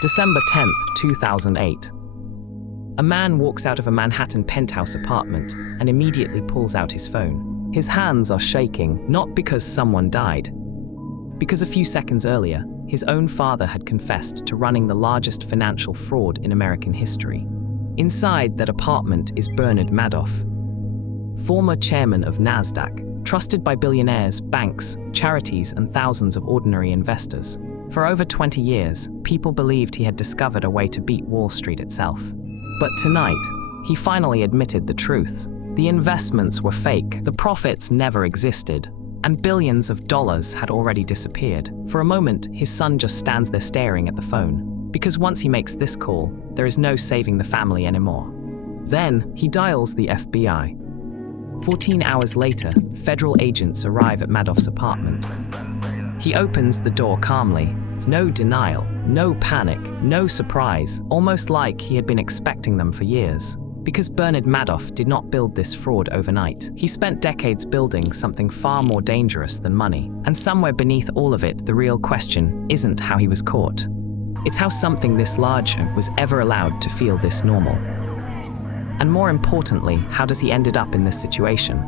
December 10th, 2008. A man walks out of a Manhattan penthouse apartment and immediately pulls out his phone. His hands are shaking, not because someone died, because a few seconds earlier, his own father had confessed to running the largest financial fraud in American history. Inside that apartment is Bernard Madoff, former chairman of NASDAQ, trusted by billionaires, banks, charities, and thousands of ordinary investors. For over 20 years, people believed he had discovered a way to beat Wall Street itself. But tonight, he finally admitted the truth. The investments were fake, the profits never existed, and billions of dollars had already disappeared. For a moment, his son just stands there staring at the phone, because once he makes this call, there is no saving the family anymore. Then, he dials the FBI. 14 hours later, federal agents arrive at Madoff's apartment. He opens the door calmly. There's no denial, no panic, no surprise, almost like he had been expecting them for years. Because Bernard Madoff did not build this fraud overnight. He spent decades building something far more dangerous than money. And somewhere beneath all of it, the real question isn't how he was caught. It's how something this large was ever allowed to feel this normal. And more importantly, how does he ended up in this situation?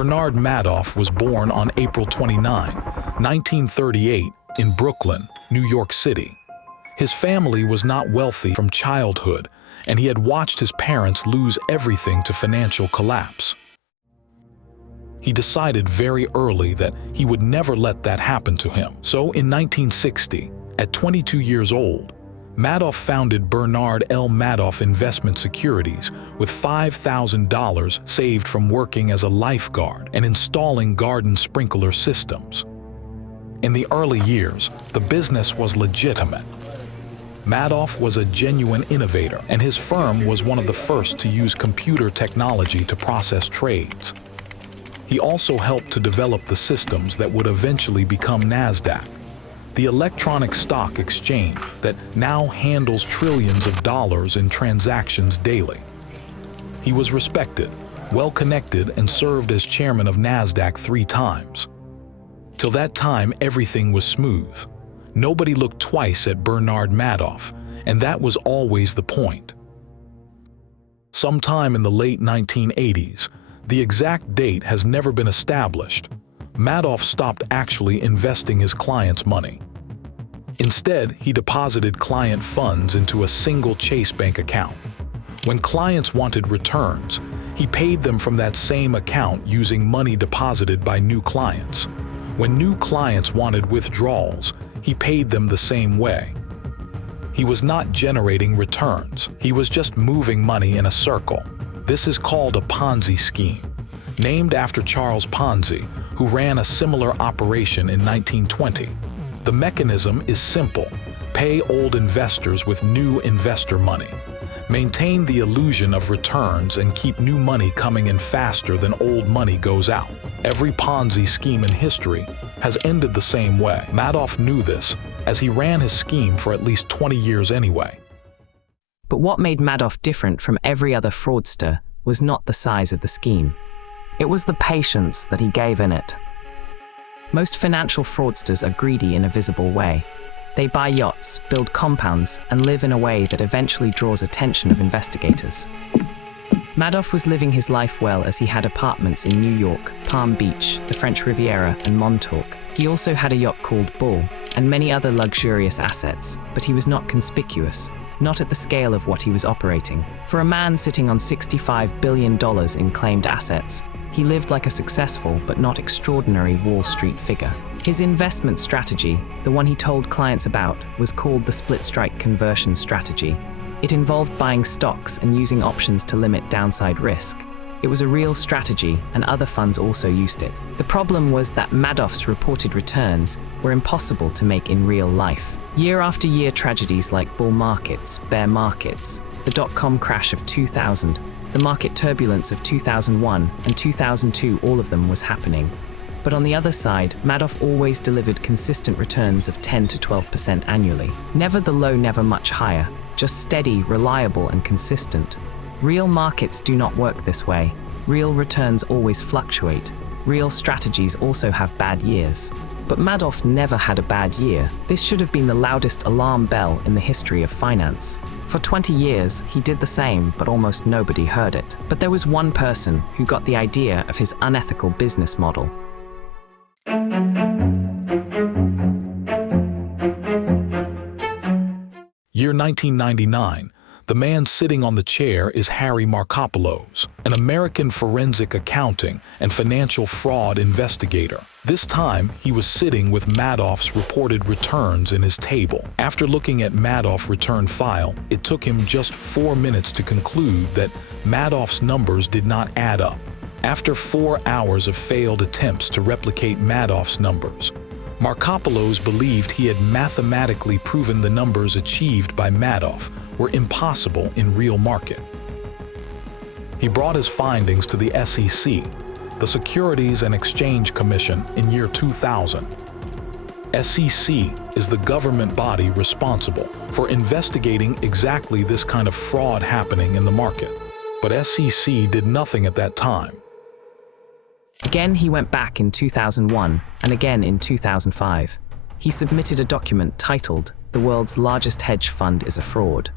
Bernard Madoff was born on April 29, 1938, in Brooklyn, New York City. His family was not wealthy from childhood, and he had watched his parents lose everything to financial collapse. He decided very early that he would never let that happen to him. So in 1960, at 22 years old, Madoff founded Bernard L. Madoff Investment Securities with $5,000 saved from working as a lifeguard and installing garden sprinkler systems. In the early years, the business was legitimate. Madoff was a genuine innovator, and his firm was one of the first to use computer technology to process trades. He also helped to develop the systems that would eventually become NASDAQ, the electronic stock exchange that now handles trillions of dollars in transactions daily. He was respected, well-connected, and served as chairman of NASDAQ 3 times. Till that time, everything was smooth. Nobody looked twice at Bernard Madoff, and that was always the point. Sometime in the late 1980s, the exact date has never been established, Madoff stopped actually investing his clients' money. Instead, he deposited client funds into a single Chase Bank account. When clients wanted returns, he paid them from that same account using money deposited by new clients. When new clients wanted withdrawals, he paid them the same way. He was not generating returns. He was just moving money in a circle. This is called a Ponzi scheme, named after Charles Ponzi, who ran a similar operation in 1920. The mechanism is simple. Pay old investors with new investor money. Maintain the illusion of returns and keep new money coming in faster than old money goes out. Every Ponzi scheme in history has ended the same way. Madoff knew this, as he ran his scheme for at least 20 years anyway. But what made Madoff different from every other fraudster was not the size of the scheme. It was the patience that he gave in it. Most financial fraudsters are greedy in a visible way. They buy yachts, build compounds, and live in a way that eventually draws attention of investigators. Madoff was living his life well as he had apartments in New York, Palm Beach, the French Riviera, and Montauk. He also had a yacht called Bull, and many other luxurious assets, but he was not conspicuous, not at the scale of what he was operating. For a man sitting on $65 billion in claimed assets, he lived like a successful but not extraordinary Wall Street figure. His investment strategy, the one he told clients about, was called the split strike conversion strategy. It involved buying stocks and using options to limit downside risk. It was a real strategy, and other funds also used it. The problem was that Madoff's reported returns were impossible to make in real life. Year after year, tragedies like bull markets, bear markets, the dot-com crash of 2000, the market turbulence of 2001 and 2002, all of them was happening. But on the other side, Madoff always delivered consistent returns of 10 to 12% annually. Never the low, never much higher, just steady, reliable, and consistent. Real markets do not work this way. Real returns always fluctuate. Real strategies also have bad years. But Madoff never had a bad year. This should have been the loudest alarm bell in the history of finance. For 20 years, he did the same, but almost nobody heard it. But there was one person who got the idea of his unethical business model. Year 1999. The man sitting on the chair is Harry Markopolos, an American forensic accounting and financial fraud investigator. This time, he was sitting with Madoff's reported returns in his table. After looking at Madoff's return file, it took him just 4 minutes to conclude that Madoff's numbers did not add up. After 4 hours of failed attempts to replicate Madoff's numbers, Markopolos believed he had mathematically proven the numbers achieved by Madoff were impossible in real market. He brought his findings to the SEC, the Securities and Exchange Commission, in year 2000. SEC is the government body responsible for investigating exactly this kind of fraud happening in the market. But SEC did nothing at that time. Again, he went back in 2001 and again in 2005. He submitted a document titled "The World's Largest Hedge Fund is a Fraud."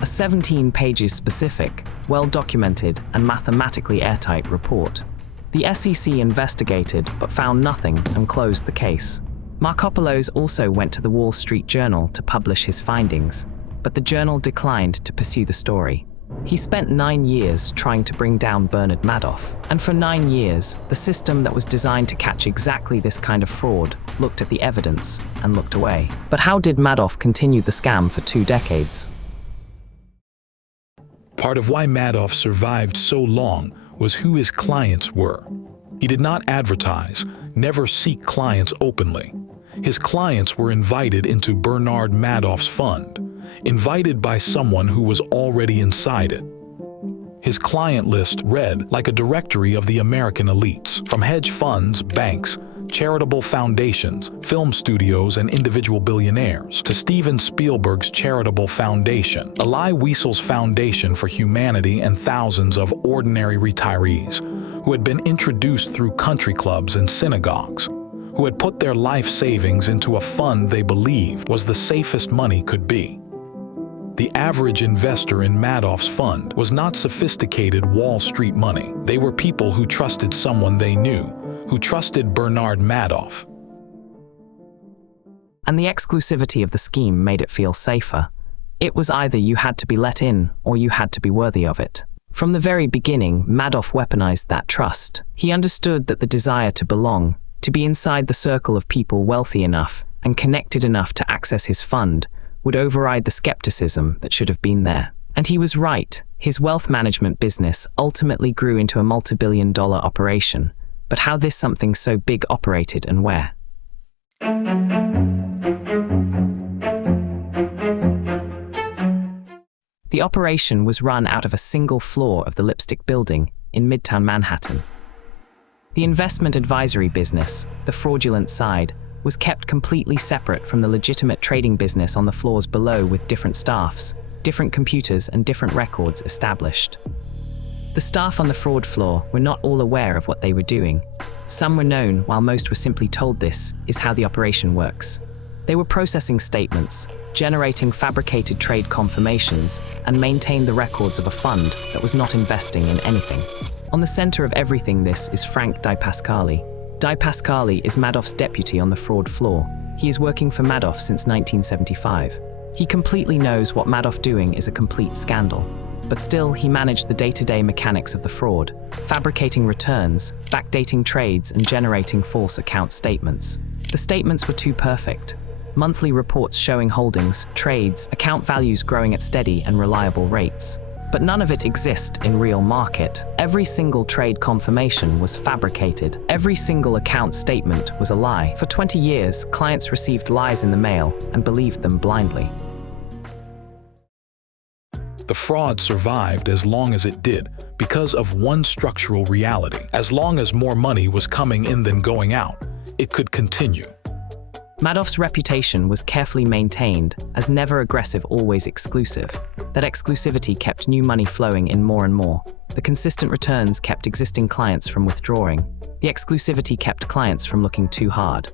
A 17 pages specific, well-documented and mathematically airtight report. The SEC investigated but found nothing and closed the case. Markopolos also went to the Wall Street Journal to publish his findings, but the journal declined to pursue the story. He spent 9 years trying to bring down Bernard Madoff, and for 9 years, the system that was designed to catch exactly this kind of fraud looked at the evidence and looked away. But how did Madoff continue the scam for 2 decades? Part of why Madoff survived so long was who his clients were. He did not advertise, never seek clients openly. His clients were invited into Bernard Madoff's fund, invited by someone who was already inside it. His client list read like a directory of the American elites, from hedge funds, banks, charitable foundations, film studios, and individual billionaires, to Steven Spielberg's charitable foundation, Elie Wiesel's Foundation for Humanity, and thousands of ordinary retirees who had been introduced through country clubs and synagogues, who had put their life savings into a fund they believed was the safest money could be. The average investor in Madoff's fund was not sophisticated Wall Street money. They were people who trusted someone they knew, who trusted Bernard Madoff. And the exclusivity of the scheme made it feel safer. It was either you had to be let in or you had to be worthy of it. From the very beginning, Madoff weaponized that trust. He understood that the desire to belong, to be inside the circle of people wealthy enough and connected enough to access his fund, would override the skepticism that should have been there. And he was right. His wealth management business ultimately grew into a multi-billion-dollar operation. But how this something so big operated and where? The operation was run out of a single floor of the Lipstick Building in Midtown Manhattan. The investment advisory business, the fraudulent side, was kept completely separate from the legitimate trading business on the floors below, with different staffs, different computers, and different records established. The staff on the fraud floor were not all aware of what they were doing. Some were known, while most were simply told this is how the operation works. They were processing statements, generating fabricated trade confirmations, and maintained the records of a fund that was not investing in anything. On the center of everything this is Frank Di Pasquale. Di Pasquale is Madoff's deputy on the fraud floor. He is working for Madoff since 1975. He completely knows what Madoff doing is a complete scandal. But still, he managed the day-to-day mechanics of the fraud, fabricating returns, backdating trades, and generating false account statements. The statements were too perfect. Monthly reports showing holdings, trades, account values growing at steady and reliable rates. But none of it exists in real market. Every single trade confirmation was fabricated. Every single account statement was a lie. For 20 years, clients received lies in the mail and believed them blindly. The fraud survived as long as it did because of one structural reality. As long as more money was coming in than going out, it could continue. Madoff's reputation was carefully maintained as never aggressive, always exclusive. That exclusivity kept new money flowing in more and more. The consistent returns kept existing clients from withdrawing. The exclusivity kept clients from looking too hard.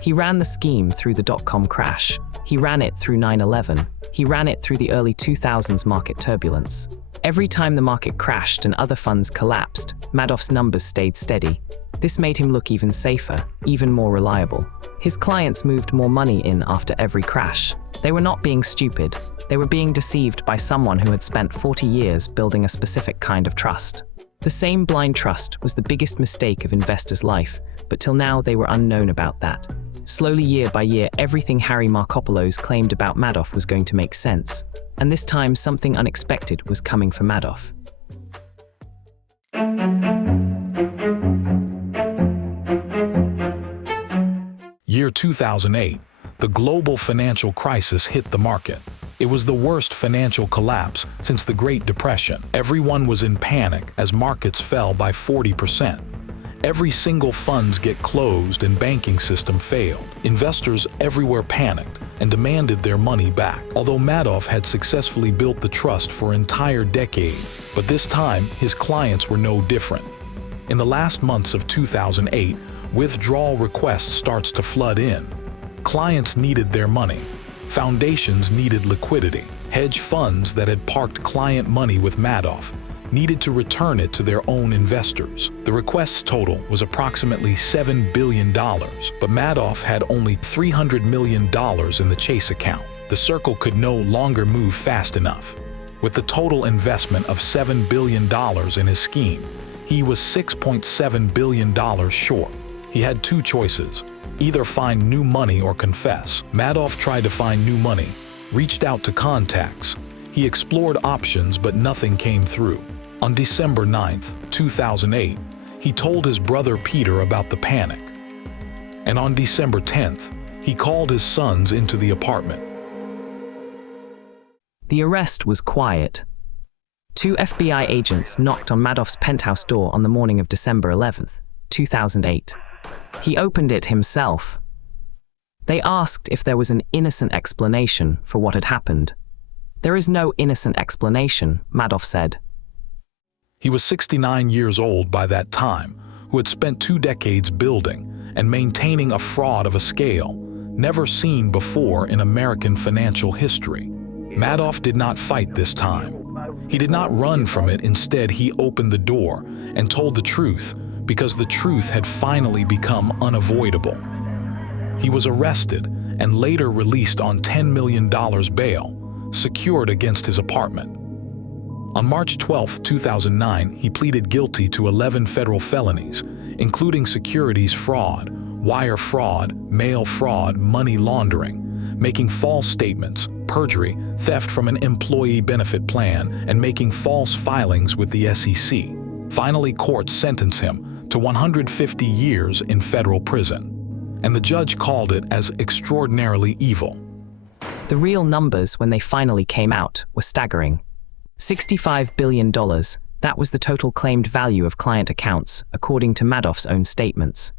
He ran the scheme through the dot-com crash. He ran it through 9/11. He ran it through the early 2000s market turbulence. Every time the market crashed and other funds collapsed, Madoff's numbers stayed steady. This made him look even safer, even more reliable. His clients moved more money in after every crash. They were not being stupid. They were being deceived by someone who had spent 40 years building a specific kind of trust. The same blind trust was the biggest mistake of investors' life, but till now they were unknown about that. Slowly, year by year, everything Harry Markopolos claimed about Madoff was going to make sense. And this time, something unexpected was coming for Madoff. Year 2008, the global financial crisis hit the market. It was the worst financial collapse since the Great Depression. Everyone was in panic as markets fell by 40%. Every single funds get closed and banking system failed. Investors everywhere panicked and demanded their money back. Although Madoff had successfully built the trust for an entire decade, but this time his clients were no different. In the last months of 2008, withdrawal requests starts to flood in. Clients needed their money. Foundations needed liquidity. Hedge funds that had parked client money with Madoff needed to return it to their own investors. The request's total was approximately $7 billion, but Madoff had only $300 million in the Chase account. The circle could no longer move fast enough. With the total investment of $7 billion in his scheme, he was $6.7 billion short. He had two choices: either find new money or confess. Madoff tried to find new money, reached out to contacts. He explored options, but nothing came through. On December 9th, 2008, he told his brother Peter about the panic. And on December 10th, he called his sons into the apartment. The arrest was quiet. 2 FBI agents knocked on Madoff's penthouse door on the morning of December 11th, 2008. He opened it himself. They asked if there was an innocent explanation for what had happened. "There is no innocent explanation," Madoff said. He was 69 years old by that time, who had spent 2 decades building and maintaining a fraud of a scale never seen before in American financial history. Madoff did not fight this time. He did not run from it. Instead, he opened the door and told the truth, because the truth had finally become unavoidable. He was arrested and later released on $10 million bail, secured against his apartment. On March 12, 2009, he pleaded guilty to 11 federal felonies, including securities fraud, wire fraud, mail fraud, money laundering, making false statements, perjury, theft from an employee benefit plan, and making false filings with the SEC. Finally, courts sentenced him to 150 years in federal prison, and the judge called it as extraordinarily evil. The real numbers, when they finally came out, were staggering. $65 billion, that was the total claimed value of client accounts, according to Madoff's own statements.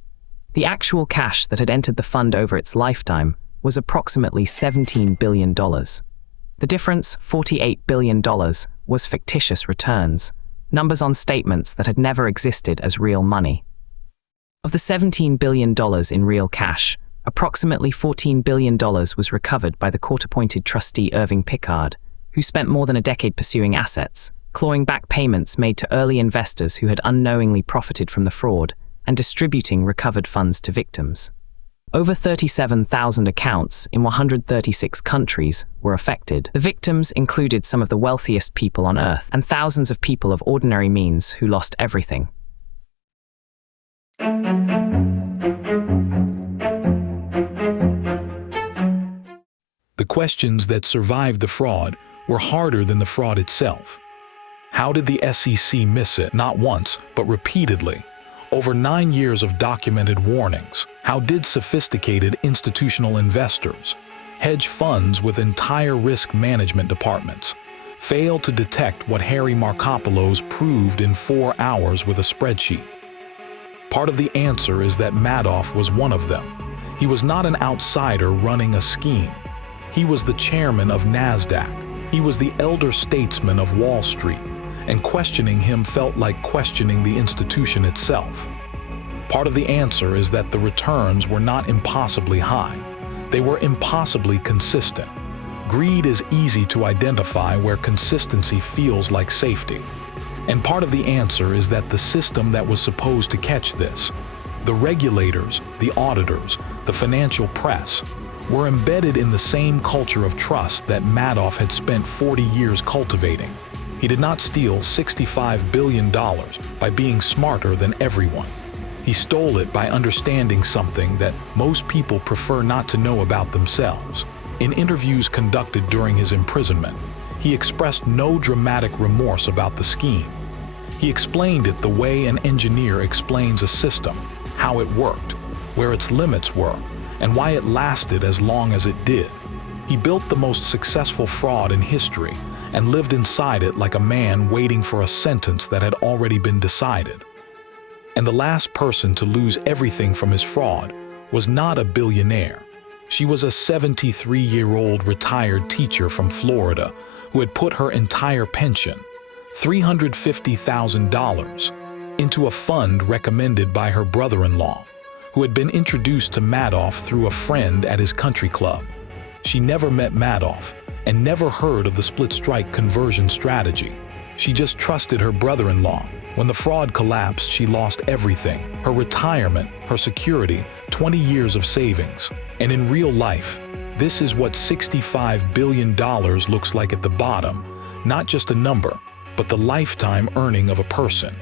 The actual cash that had entered the fund over its lifetime was approximately $17 billion. The difference, $48 billion, was fictitious returns, numbers on statements that had never existed as real money. Of the $17 billion in real cash, approximately $14 billion was recovered by the court-appointed trustee Irving Pickard, who spent more than a decade pursuing assets, clawing back payments made to early investors who had unknowingly profited from the fraud, and distributing recovered funds to victims. Over 37,000 accounts in 136 countries were affected. The victims included some of the wealthiest people on Earth and thousands of people of ordinary means who lost everything. The questions that survived the fraud were harder than the fraud itself. How did the SEC miss it? Not once, but repeatedly. Over 9 years of documented warnings. How did sophisticated institutional investors, hedge funds with entire risk management departments, fail to detect what Harry Markopolos proved in 4 hours with a spreadsheet? Part of the answer is that Madoff was one of them. He was not an outsider running a scheme. He was the chairman of NASDAQ. He was the elder statesman of Wall Street, and questioning him felt like questioning the institution itself. Part of the answer is that the returns were not impossibly high. They were impossibly consistent. Greed is easy to identify where consistency feels like safety. And part of the answer is that the system that was supposed to catch this, the regulators, the auditors, the financial press, were embedded in the same culture of trust that Madoff had spent 40 years cultivating. He did not steal $65 billion by being smarter than everyone. He stole it by understanding something that most people prefer not to know about themselves. In interviews conducted during his imprisonment, he expressed no dramatic remorse about the scheme. He explained it the way an engineer explains a system, how it worked, where its limits were, and why it lasted as long as it did. He built the most successful fraud in history and lived inside it like a man waiting for a sentence that had already been decided. And the last person to lose everything from his fraud was not a billionaire. She was a 73-year-old retired teacher from Florida who had put her entire pension, $350,000, into a fund recommended by her brother-in-law, who had been introduced to Madoff through a friend at his country club. She never met Madoff and never heard of the split-strike conversion strategy. She just trusted her brother-in-law. When the fraud collapsed, she lost everything: her retirement, her security, 20 years of savings. And in real life, this is what $65 billion looks like at the bottom, not just a number, but the lifetime earning of a person.